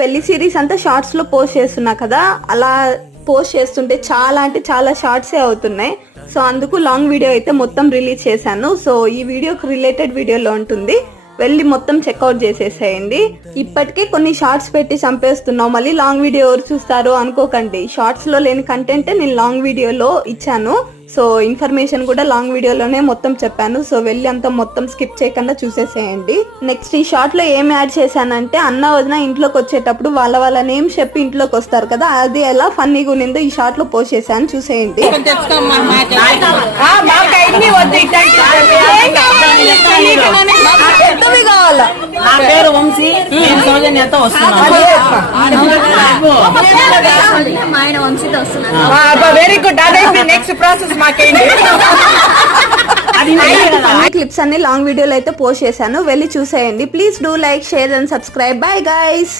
పెళ్లి సిరీస్ అంతా షార్ట్స్ లో పోస్ట్ చేస్తున్నా కదా, అలా పోస్ట్ చేస్తుంటే చాలా అంటే చాలా షార్ట్సే అవుతున్నాయి. సో అందుకు లాంగ్ వీడియో అయితే మొత్తం రిలీజ్ చేశాను. సో ఈ వీడియోకి రిలేటెడ్ వీడియోలో ఉంటుంది, వెళ్ళి మొత్తం చెక్అవుట్ చేసేసేయండి. ఇప్పటికే కొన్ని షార్ట్స్ పెట్టి చంపేస్తున్నావు, మళ్ళీ లాంగ్ వీడియో ఎవరు చూస్తారు అనుకోకండి. షార్ట్స్ లో లేని కంటెంట్ నేను లాంగ్ వీడియోలో ఇచ్చాను. సో ఇన్ఫర్మేషన్ కూడా లాంగ్ వీడియోలోనే మొత్తం చెప్పాను. సో వెళ్ళి అంతా మొత్తం స్కిప్ చేయకుండా చూసేసేయండి. నెక్స్ట్ ఈ షార్ట్ లో ఏం యాడ్ చేశానంటే, అన్న వదిన ఇంట్లోకి వచ్చేటప్పుడు వాళ్ళ నేమ్ చెప్పి ఇంట్లోకి వస్తారు కదా, అది ఎలా ఫన్నీగా ఉన్నిందో ఈ షార్ట్ లో పోస్ట్ చేశాను, చూసేయండి. Very good. Next process clips అన్ని లాంగ్ వీడియోలో అయితే పోస్ట్ చేశాను, వెళ్ళి చూసేయండి. Please do like, share and subscribe. Bye guys.